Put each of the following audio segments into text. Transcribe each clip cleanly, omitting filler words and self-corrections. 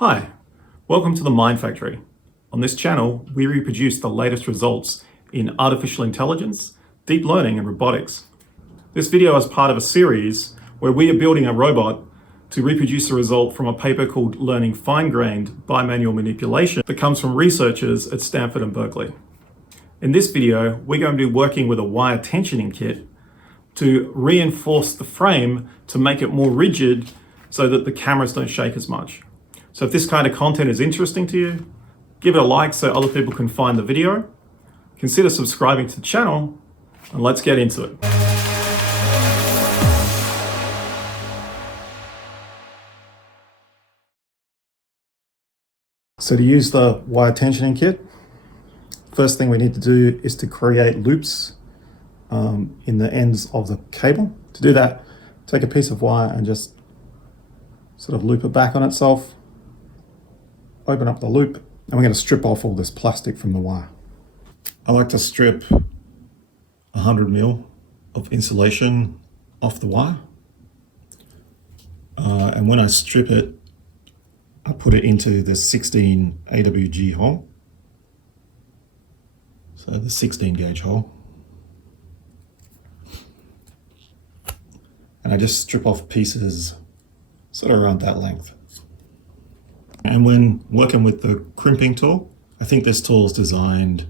Hi, welcome to the Mind Factory. On this channel, we reproduce the latest results in artificial intelligence, deep learning, and robotics. This video is part of a series where we are building a robot to reproduce a result from a paper called Learning Fine-Grained Bimanual Manipulation that comes from researchers at Stanford and Berkeley. In this video, we're going to be working with a wire tensioning kit to reinforce the frame to make it more rigid so that the cameras don't shake as much. So if this kind of content is interesting to you, give it a like so other people can find the video. Consider subscribing to the channel, and let's get into it. So to use the wire tensioning kit, first thing we need to do is to create loops in the ends of the cable. To do that, take a piece of wire and just sort of loop it back on itself. Open up the loop, and we're going to strip off all this plastic from the wire. I like to strip 100 mil of insulation off the wire. And when I strip it, I put it into the 16 AWG hole. So the 16 gauge hole. And I just strip off pieces sort of around that length. And when working with the crimping tool, I think this tool is designed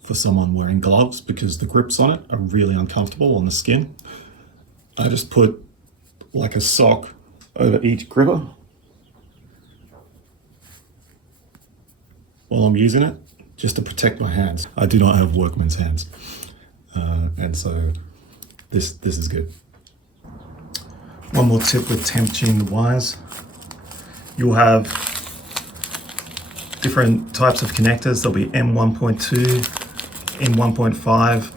for someone wearing gloves because the grips on it are really uncomfortable on the skin. I just put like a sock over each gripper while I'm using it, just to protect my hands. I do not have workman's hands, and so this is good. One more tip with tensioning the wires. You'll have different types of connectors. There'll be M1.2, M1.5.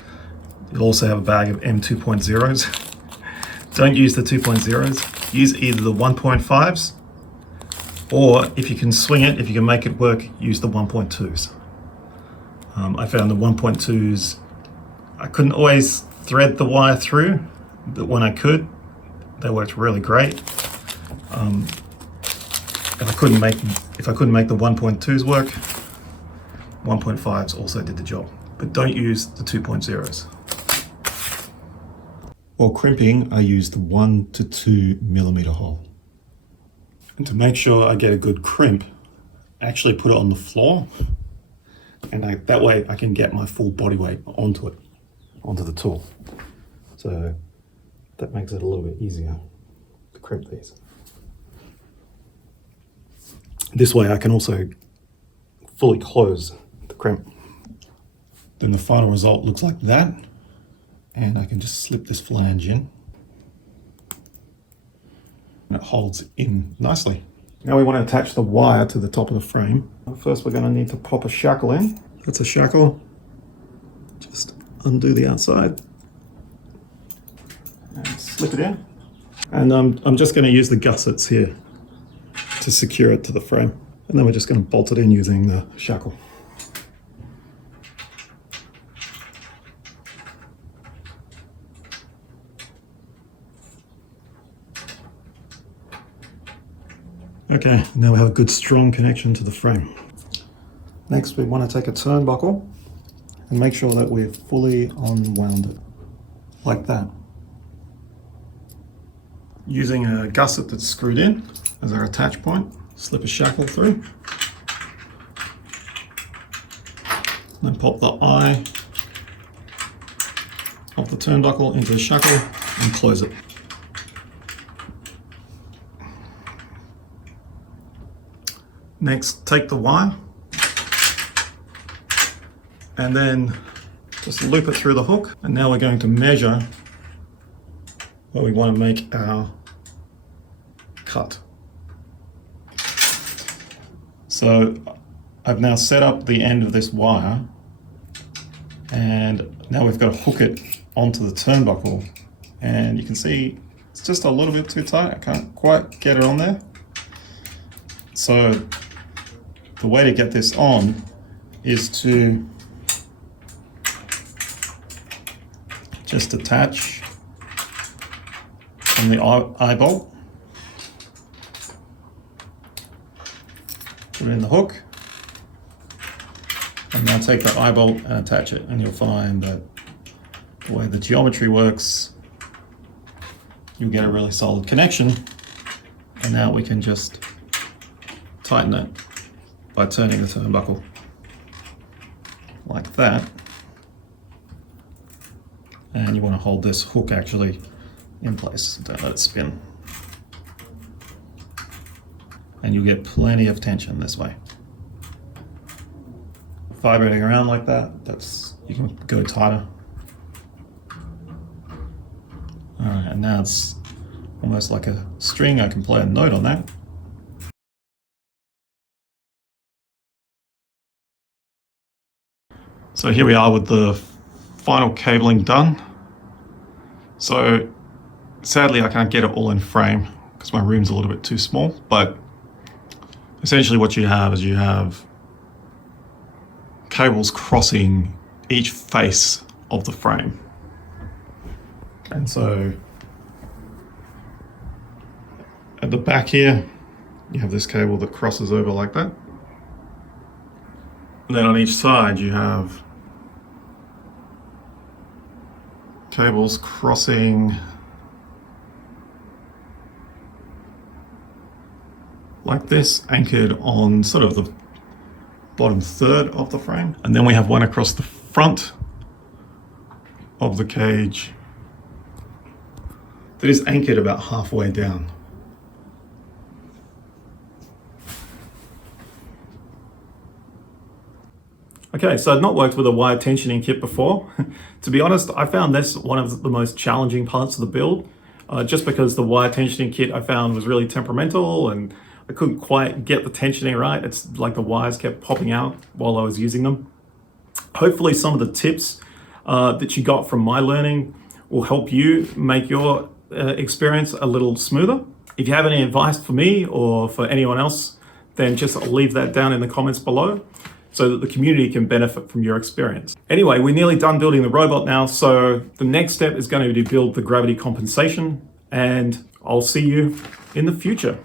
You'll also have a bag of M2.0s. Don't use the 2.0s. Use either the 1.5s, or if you can swing it, if you can make it work, use the 1.2s. I found the 1.2s, I couldn't always thread the wire through, but when I could, they worked really great. If I couldn't make the 1.2s work, 1.5s also did the job. But don't use the 2.0s. While crimping, I use the 1 to 2 millimeter hole. And to make sure I get a good crimp, I actually put it on the floor, and that way I can get my full body weight onto the tool. So that makes it a little bit easier to crimp these. This way I can also fully close the crimp. Then the final result looks like that. And I can just slip this flange in. And it holds in nicely. Now we want to attach the wire to the top of the frame. First we're going to need to pop a shackle in. That's a shackle. Just undo the outside. And slip it in. And I'm just going to use the gussets here to secure it to the frame. And then we're just going to bolt it in using the shackle. Okay, now we have a good strong connection to the frame. Next we want to take a turnbuckle and make sure that we're fully unwound it, like that. Using a gusset that's screwed in as our attach point, slip a shackle through, then pop the eye of the turnbuckle into the shackle and close it. Next, take the wire and then just loop it through the hook, and now we're going to measure where we want to make our cut. So I've now set up the end of this wire, and now we've got to hook it onto the turnbuckle, and you can see it's just a little bit too tight. I can't quite get it on there. So the way to get this on is to just attach from the eye bolt put it in the hook, and now take the eye bolt and attach it, and you'll find that the way the geometry works, you'll get a really solid connection. And now we can just tighten it by turning the turnbuckle like that. And you want to hold this hook actually in place, don't let it spin. And you'll get plenty of tension this way. Vibrating around like that, you can go tighter. All right, and now it's almost like a string. I can play a note on that. So here we are with the final cabling done. So sadly I can't get it all in frame because my room's a little bit too small, but essentially what you have is you have cables crossing each face of the frame. And so at the back here, you have this cable that crosses over like that. And then on each side, you have cables crossing like this, anchored on sort of the bottom third of the frame. And then we have one across the front of the cage that is anchored about halfway down. Okay, so I've not worked with a wire tensioning kit before. To be honest, I found this one of the most challenging parts of the build, just because the wire tensioning kit I found was really temperamental and I couldn't quite get the tensioning right. It's like the wires kept popping out while I was using them. Hopefully some of the tips that you got from my learning will help you make your experience a little smoother. If you have any advice for me or for anyone else, then just leave that down in the comments below so that the community can benefit from your experience. Anyway, we're nearly done building the robot now, so the next step is going to be to build the gravity compensation, and I'll see you in the future.